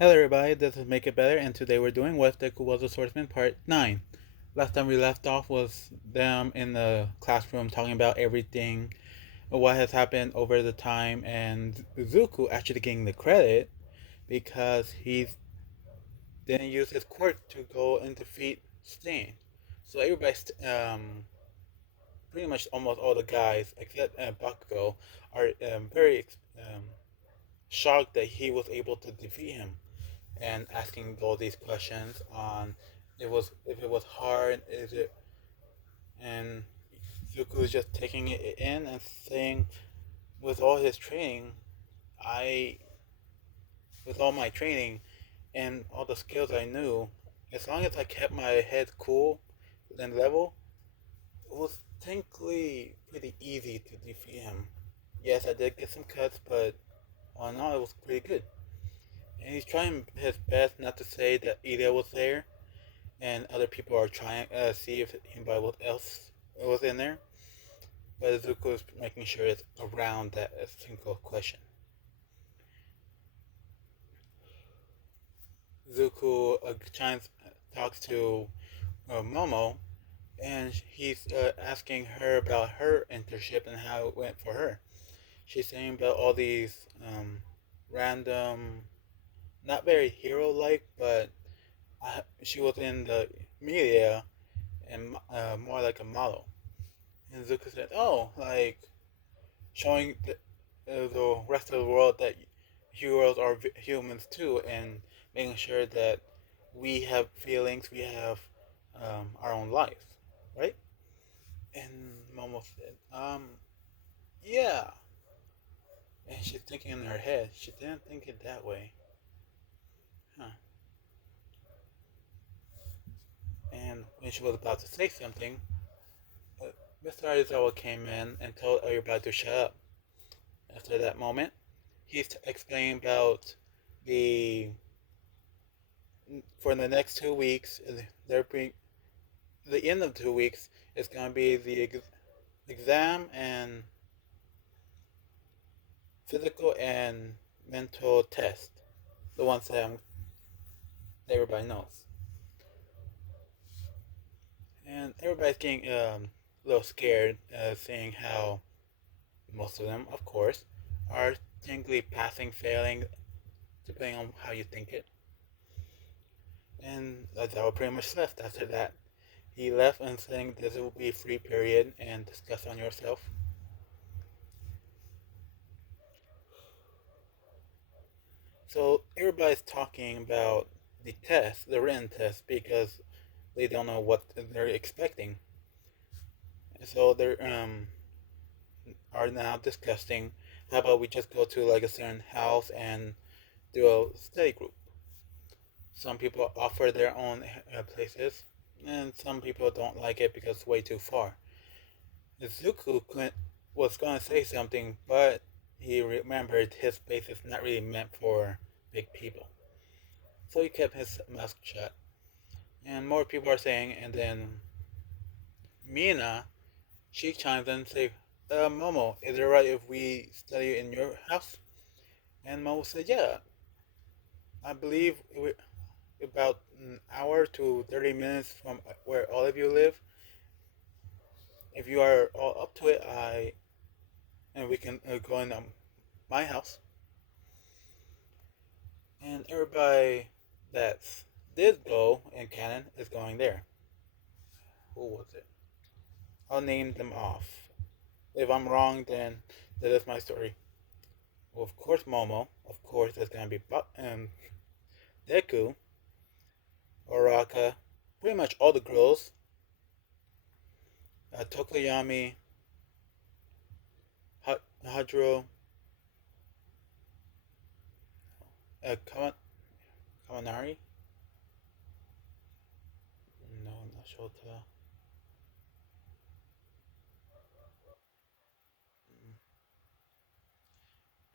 Hello everybody, this is Make It Better, and today we're doing What If Deku Was a Swordsman Part 9. Last time we left off was them in the classroom talking about everything, what has happened over the time, and Zuko actually getting the credit because he didn't use his quirk to go and defeat Stain. So everybody's, pretty much almost all the guys except Bakugo are very shocked that he was able to defeat him and asking all these questions on if it was hard, is it, and Zuko is just taking it in and saying, with all his training, I with all my training and all the skills I knew, as long as I kept my head cool and level, it was technically pretty easy to defeat him. Yes, I did get some cuts, but all in all, it was pretty good. And he's trying his best not to say that Ida was there, and other people are trying to see if anybody else was in there. But Zuko is making sure it's around that single question. Zuko talks to Momo, and he's asking her about her internship and how it went for her. She's saying about all these random, not very hero-like, but she was in the media and more like a model. And Zuko said, "Oh, like showing the rest of the world that heroes are humans too, and making sure that we have feelings, we have our own lives, right?" And Momo said, yeah." And she's thinking in her head, she didn't think it that way, huh? And when she was about to say something, uh, Mr. Arizawa came in and told everybody to shut up. After that moment, he's explaining about the for the next 2 weeks. They're being the end of 2 weeks is going to be the exam and physical and mental test, the ones that everybody knows, and everybody's getting a little scared, seeing how most of them, of course, are technically passing, failing, depending on how you think it. And that's how pretty much left after that. He left and saying this will be a free period and discuss on yourself. So everybody's talking about the test, the written test, because they don't know what they're expecting. So they are now discussing how about we just go to like a certain house and do a study group. Some people offer their own places, and some people don't like it because it's way too far. Zuko was going to say something, but he remembered his place is not really meant for big people. So he kept his mouth shut. And more people are saying, and then Mina, she chimes in and says, Momo, is it right if we study in your house? And Momo said, yeah, I believe about an hour to 30 minutes from where all of you live. If you are all up to it, and we can go in my house. And everybody that did go in canon is going there. Who was it? I'll name them off. If I'm wrong, then that is my story. Well, of course, Momo. Of course, it's gonna be Deku, Oraka, pretty much all the girls. Tokoyami, Hadro, Kaminari. No, not Shota.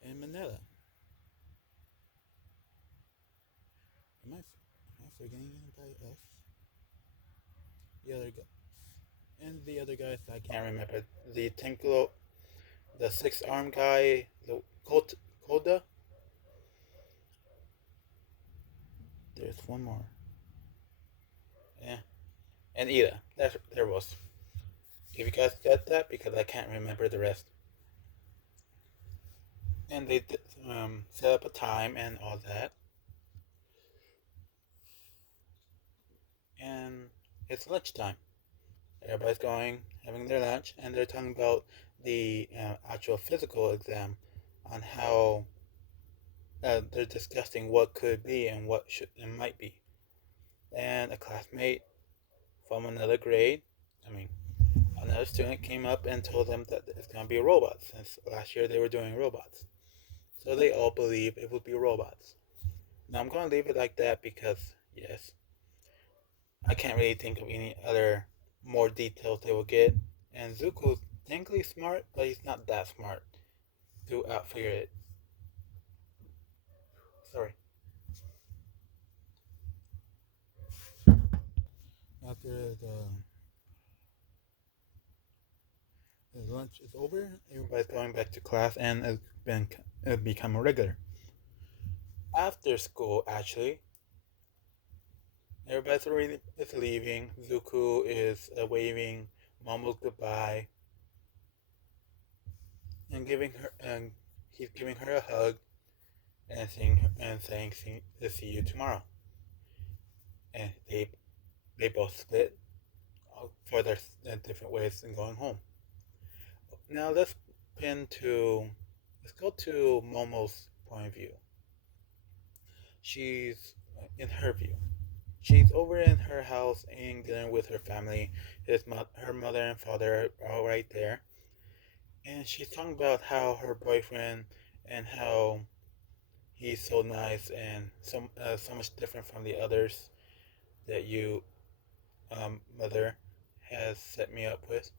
And Manila. Am I forgetting anybody else? The other guy. And the other guys, I can't remember. The Tenklo, the six arm guy, the Koda, there's one more. Yeah, and Ida. There was. If you guys got that, because I can't remember the rest. And they set up a time and all that. And it's lunchtime. Everybody's going, having their lunch, and they're talking about the actual physical exam on how they're discussing what could be and what should and might be. And a classmate from another grade, I mean, another student came up and told them that it's going to be robots since last year they were doing robots. So they all believe it would be robots. Now I'm going to leave it like that because, yes, I can't really think of any other more details they will get. And Zuko's technically smart, but he's not that smart to outfigure it. Sorry. After the lunch is over, everybody's going back to class and it's become a regular. After school, actually, everybody's already is leaving. Zuko is waving Momo goodbye and giving her and he's giving her a hug and saying see you tomorrow. And they both split for their different ways in going home. Now pin to let's go to Momo's point of view. She's in her view. She's over in her house eating dinner with her family. Her mother and father are all right there, and she's talking about how her boyfriend and how he's so nice and so much different from the others that you mother has set me up with.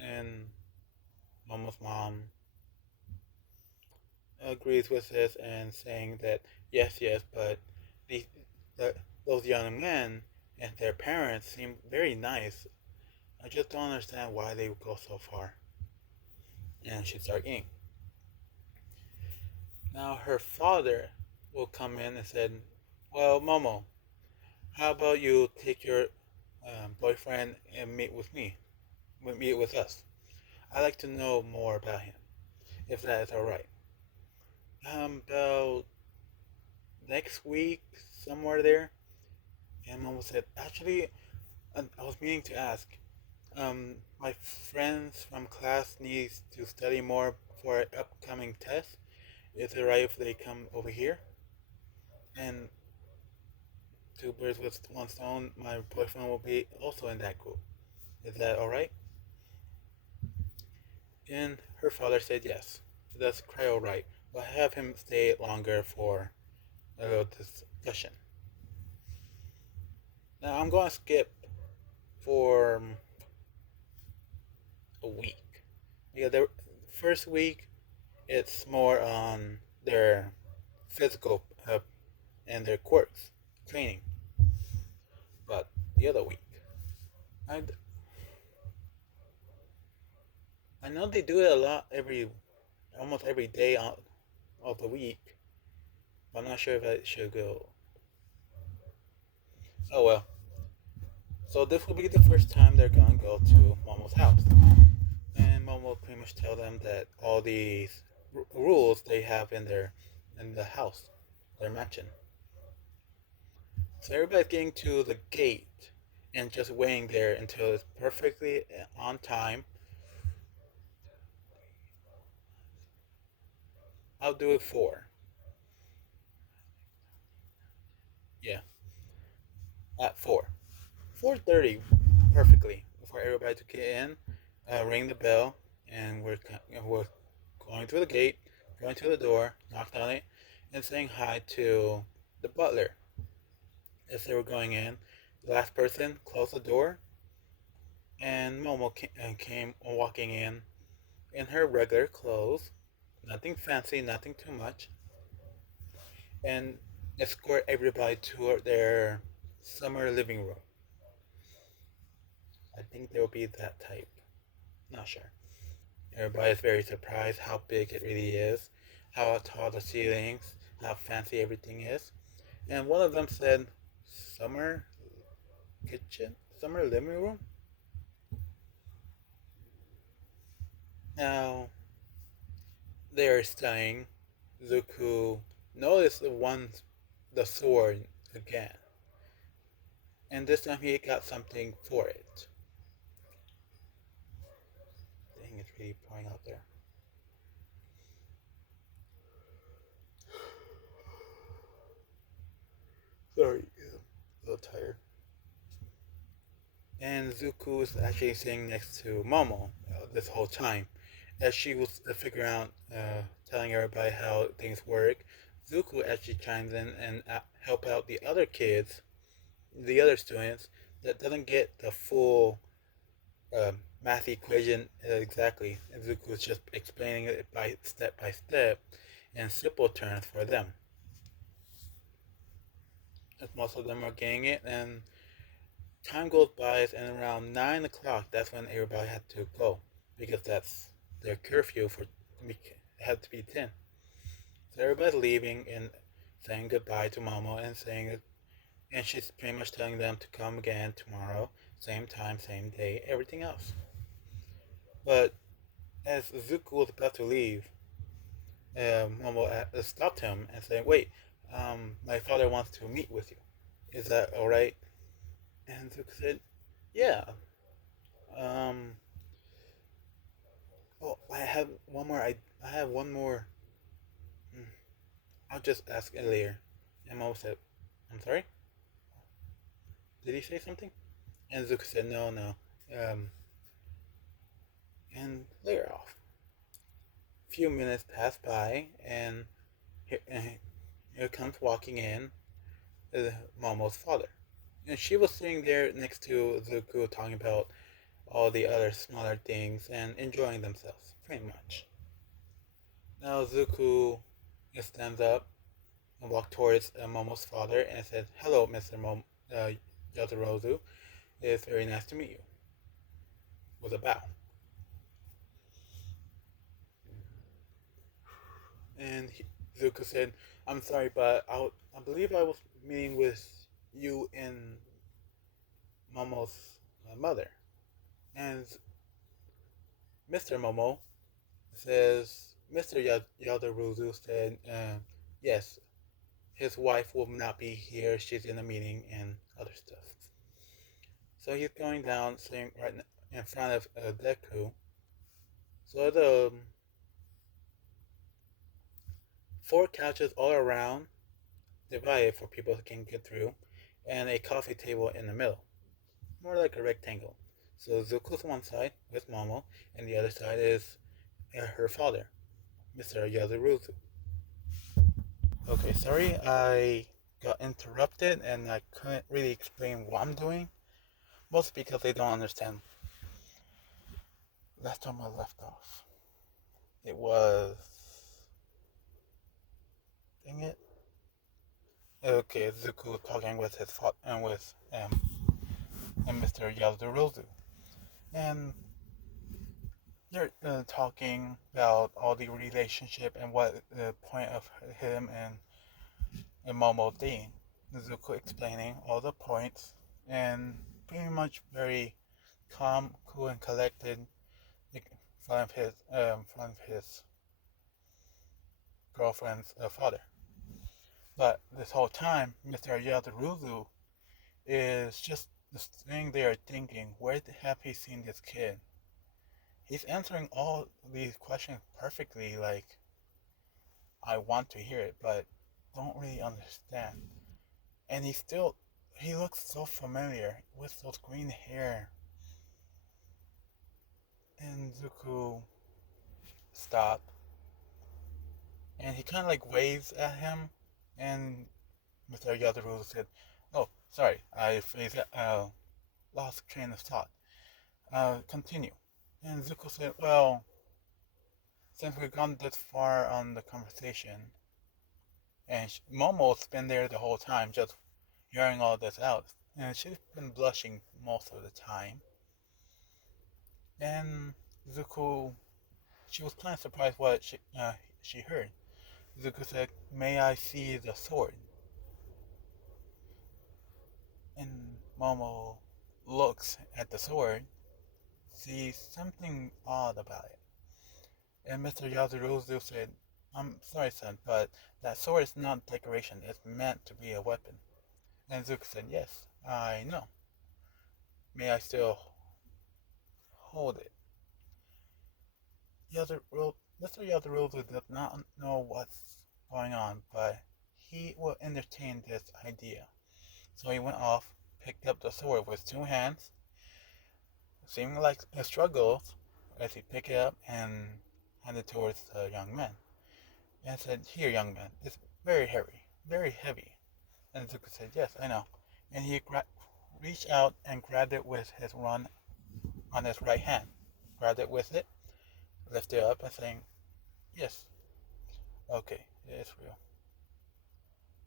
And Momo's mom agrees with this and saying that yes, but the, the those young men and their parents seem very nice. I just don't understand why they would go so far. And she starts eating. Now her father will come in and said, "Well, Momo, how about you take your boyfriend and meet with us? I'd like to know more about him, if that is all right." About next week, somewhere there. And Momo said, "Actually, I was meaning to ask. My friends from class needs to study more for an upcoming test. Is it right if they come over here?" And two birds with one stone, my boyfriend will be also in that group. Is that alright? And her father said yes. That's quite alright. But have him stay longer for a little discussion. Now I'm going to skip for a week. Yeah, the first week it's more on their physical and their quirks training. But the other week, I, I know they do it a lot almost every day of the week. But I'm not sure if I should go. Oh well. So this will be the first time they're gonna go to Momo's house, and Momo will pretty much tell them that all these rules they have in the house, their mansion. So everybody's getting to the gate and just waiting there until it's perfectly on time. I'll do it 4. Yeah, at 4. 4:30, perfectly for everybody to get in, ring the bell, and we're going through the gate, going to the door, knocked on it, and saying hi to the butler. As they were going in, the last person closed the door, and Momo came walking in her regular clothes, nothing fancy, nothing too much, and escort everybody to their summer living room. I think there will be that type. Not sure. Everybody is very surprised how big it really is, how tall the ceilings, how fancy everything is. And one of them said, "Summer kitchen, summer living room." Now they are saying Zuko noticed the sword again, and this time he got something for it. Dang, it's really pouring out there. Sorry, a little tired. And Zuko was actually sitting next to Momo this whole time. As she was figuring out, telling everybody how things work, Zuko actually chimes in and help out the other kids, the other students that doesn't get the full math equation exactly. And Zuko was just explaining it by step in simple terms for them. As most of them are getting it, and time goes by, and around 9 o'clock, that's when everybody had to go because that's their curfew for it had to be 10. So everybody's leaving and saying goodbye to Momo and and she's pretty much telling them to come again tomorrow, same time, same day, everything else. But as Zuko was about to leave, Momo stopped him and said, "Wait, my father wants to meet with you. Is that all right?" And Zuko said, "Yeah." Um, Oh, I have one more. I have one more. Hmm, I'll just ask it later. And Mo said, "I'm sorry. Did he say something?" And Zuko said, "No, no." Um, and later off. A few minutes pass by, and here comes walking in Momo's father, and she was sitting there next to Zuko, talking about all the other smaller things and enjoying themselves, pretty much. Now Zuko stands up and walked towards Momo's father and said, "Hello, Mr. Yotorozu. It's very nice to meet you," with a bow. And Zuko said, "I'm sorry, but I believe I was meeting with you and Momo's mother." And Mr. Momo says, Mr. Yotorozu said, yes, his wife will not be here. She's in a meeting and other stuff. So he's going down, sitting right in front of Deku. So the four couches all around, divided for people who can get through, and a coffee table in the middle, more like a rectangle. So Zuko's one side with Momo, and the other side is her father, Mr. Yazuruzu. Okay, sorry, I got interrupted and I couldn't really explain what I'm doing, mostly because they don't understand. Last time I left off, it was. Dang it. Okay, Zuko talking with his father and with and Mr. Yazuruzu. And they're talking about all the relationship and what the point of him and Momo being. Zuko explaining all the points and pretty much very calm, cool, and collected in front of his girlfriend's father. But this whole time, Mr. Yadarulu is just sitting there thinking, where have he seen this kid? He's answering all these questions perfectly, like, I want to hear it, but don't really understand. And he looks so familiar with those green hair. And Zuko stopped, and he kind of like waves at him, and Mr. Yadaru said, "Oh, sorry, I lost train of thought. Continue." And Zuko said, "Well, since we've gone this far on the conversation, and Momo's been there the whole time, just hearing all this out, and she's been blushing most of the time." And Zuko, she was kind of surprised what she heard. Zuko said, "May I see the sword?" And Momo looks at the sword, sees something odd about it. And Mr. Yazuruzu said, I'm sorry, son, but that sword is not decoration. It's meant to be a weapon. And Zuko said, yes, I know. May I still hold it? Mr. Yazuruzu does not know what's going on, but he will entertain this idea. So he went off, picked up the sword with two hands, seeming like a struggle as he picked it up and handed it towards the young man. And said, here, young man, it's very heavy, very heavy. And Zuko said, yes, I know. And he reached out and grabbed it with his one on his right hand. Grabbed it with it, lifted it up and saying, yes, okay, it is real.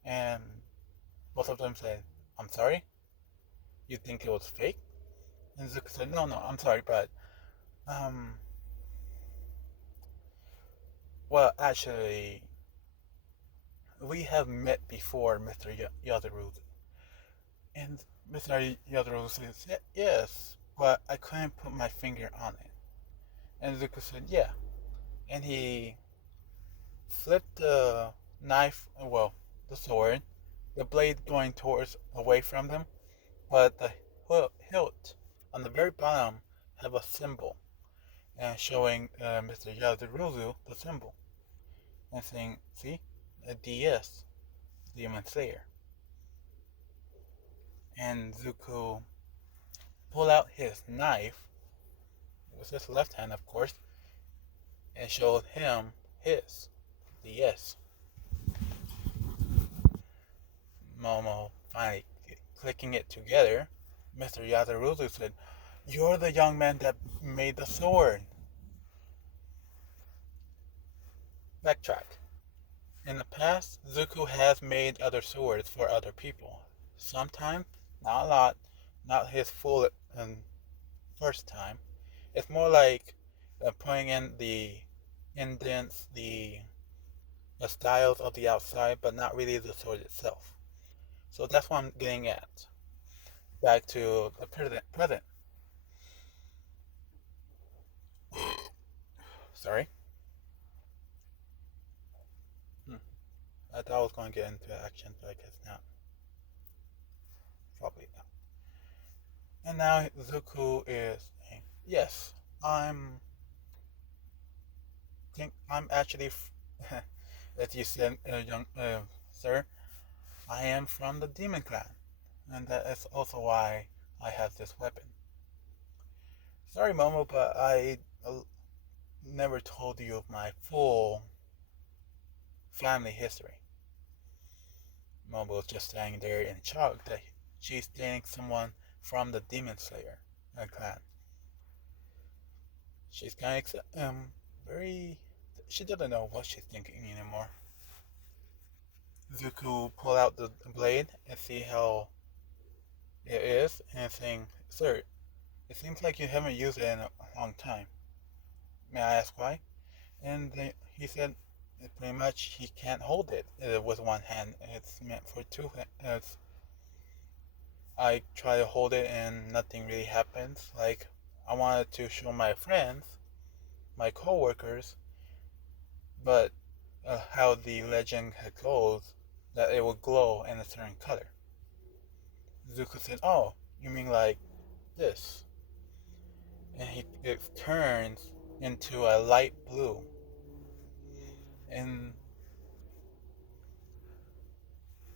And both of them said, I'm sorry? You think it was fake? And Zuko said, no, I'm sorry, but, um, well, actually, we have met before, Mr. Yaduru. And Mr. Yaduru says, yes, but I couldn't put my finger on it. And Zuko said, yeah. And he flipped the knife, well, the sword, the blade going towards away from them, but the hilt on the very bottom have a symbol, and showing Mr. Yazuruzu the symbol, and saying, see, a DS, Demon Slayer. And Zuko pulled out his knife, with his left hand, of course, and showed him his DS. Momo finally clicking it together, Mr. Yazaruzu said, you're the young man that made the sword. Backtrack. In the past, Zuko has made other swords for other people. Sometimes, not a lot, not his full first time. It's more like putting in the indents, the styles of the outside, but not really the sword itself. So that's what I'm getting at. Back to the present. Sorry. I thought I was going to get into action, but I guess not. Probably not. And now Zuko is saying, yes, I'm actually, as you said, young sir, I am from the demon clan, and that is also why I have this weapon. Sorry, Momo, but I never told you of my full family history. Momo was just standing there in shock that she's dating someone from the Demon Slayer clan. She's kind of very. She doesn't know what she's thinking anymore. Zuko pull out the blade and see how it is, and saying, "Sir, it seems like you haven't used it in a long time. May I ask why?" And he said, pretty much he can't hold it with one hand. It's meant for two hands. I try to hold it and nothing really happens. Like, I wanted to show my friends, my coworkers, but how the legend goes, that it will glow in a certain color. Zuko said, "Oh, you mean like this?" And it turns into a light blue. And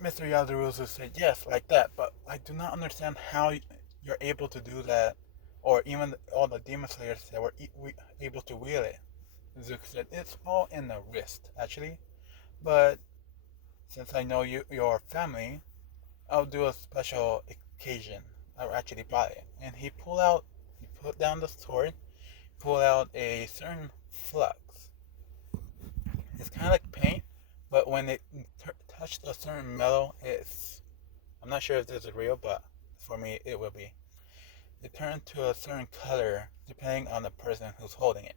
Mr. Yazuruzu said, "Yes, like that, but I do not understand how you're able to do that, or even all the Demon Slayers that were able to wield it." Zuko said, "It's all in the wrist, actually, but since I know your family, I'll do a special occasion. I actually bought it." And he put down the sword, pulled out a certain flux. It's kind of like paint, but when it touched a certain metal, I'm not sure if this is real, but for me, it will be. It turned to a certain color depending on the person who's holding it.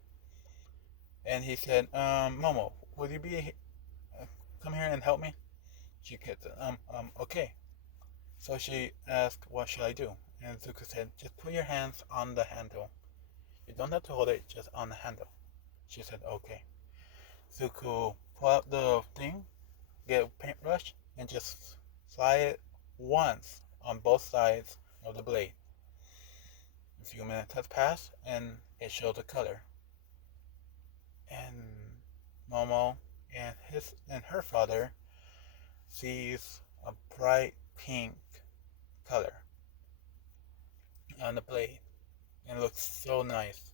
And he said, Momo, would you be come here and help me? She said, okay. So she asked, what should I do? And Zuko said, just put your hands on the handle. You don't have to hold it, just on the handle. She said, okay. Zuko pull out the thing, get a paintbrush, and just slide it once on both sides of the blade. A few minutes has passed, and it showed the color. And Momo and her father sees a bright pink color on the blade, and it looks so nice.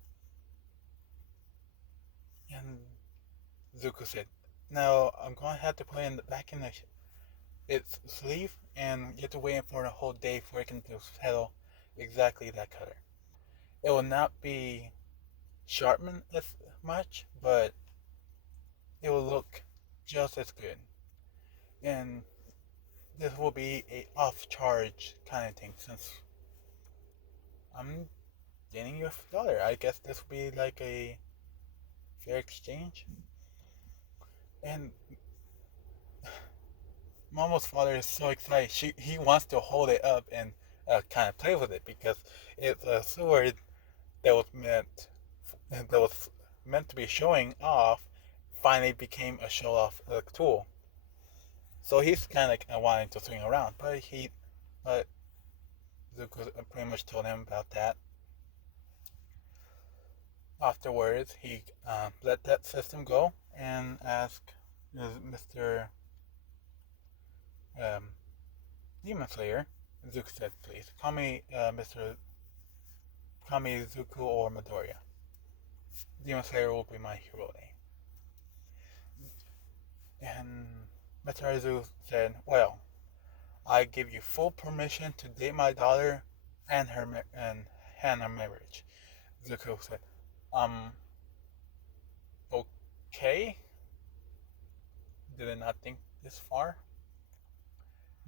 And Zuko said, "Now I'm going to have to put it in back in its sleeve, and you have to wait for a whole day for it to settle exactly that color. It will not be sharpened as much, but it will look just as good. And this will be a off-charge kind of thing since I'm dating your daughter. I guess this will be like a fair exchange." And Momo's father is so excited. He wants to hold it up and kind of play with it because it's a sword that was meant to be showing off. Finally became a show off tool. So he's kind of wanting to swing around, but Zuko pretty much told him about that. Afterwards, he let that system go and asked Mr. Um, Demon Slayer. Zuko said, "Please call me Mr. Call me Zuko or Midoriya. Demon Slayer will be my hero name." And Mitarazu said, "Well, I give you full permission to date my daughter and her marriage." Zuko said, "Um, okay. Did I not think this far?"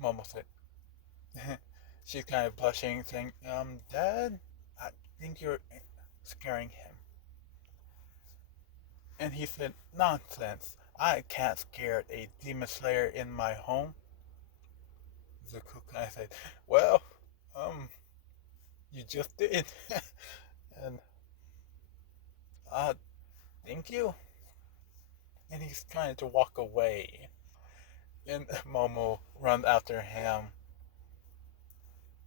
Momo said, she's kind of blushing, saying, Dad, I think you're scaring him." And he said, "Nonsense. I can't scare a demon slayer in my home." Zuko kind of said, "Well, um, you just did." And, uh, thank you. And he's trying to walk away. And Momo runs after him.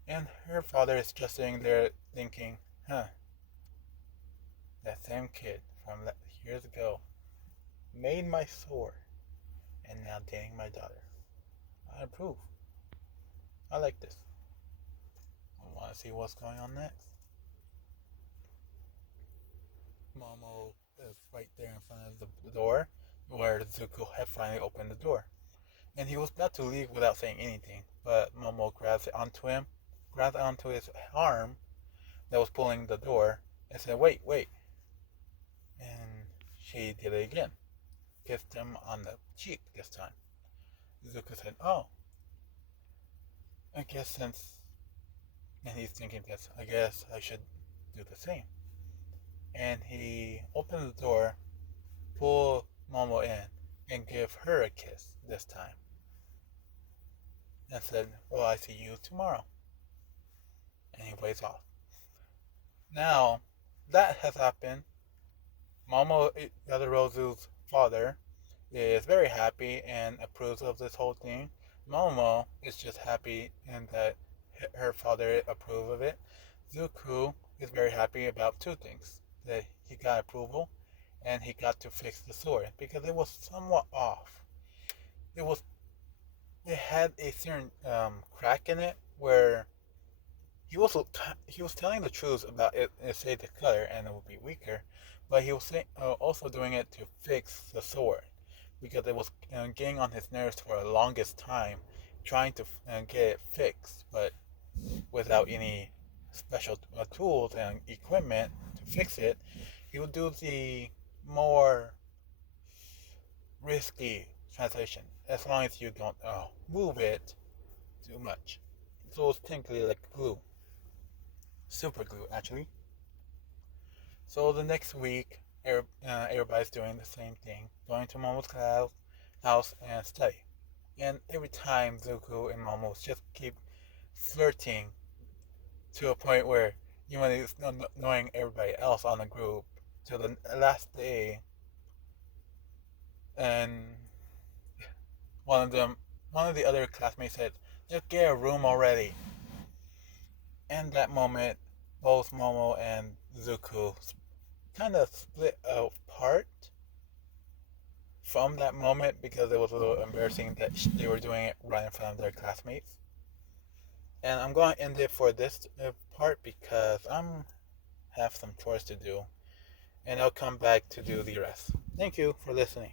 And her father is just sitting there thinking, huh, that same kid from years ago made my sword and now dating my daughter. I approve. I like this. I want to see what's going on next. Momo is right there in front of the door where Zuko had finally opened the door. And he was about to leave without saying anything, but Momo grabs onto his arm that was pulling the door, and said, "Wait, wait." And she did it again. Kissed him on the cheek this time. Zuko said, "Oh, I guess since..." And he's thinking this, "I guess I should do the same." And he opened the door, pulled Momo in, and gave her a kiss this time. And said, "Well, I see you tomorrow." And he waits off. Now, that has happened. Momo Yadarozu's father is very happy and approves of this whole thing. Momo is just happy in that her father approves of it. Zuko is very happy about two things: that he got approval and he got to fix the sword because it was somewhat off. It was it had a certain crack in it where he was telling the truth about it say the color and it would be weaker, but he was also doing it to fix the sword because it was getting on his nerves for the longest time, trying to get it fixed, but without any special tools and equipment to fix it. He would do the more risky translation as long as you don't move it too much. So it's technically like glue, super glue actually. So the next week, everybody's doing the same thing, going to Momo's house and study. And every time Zuko and Momo just keep flirting to a point where Yumani is knowing everybody else on the group to the last day, and one of them, one of the other classmates said, "Just get a room already." In that moment, both Momo and Zuko kind of split apart from that moment because it was a little embarrassing that they were doing it right in front of their classmates. And I'm going to end it for this part because I'm have some chores to do, and I'll come back to do the rest. Thank you for listening.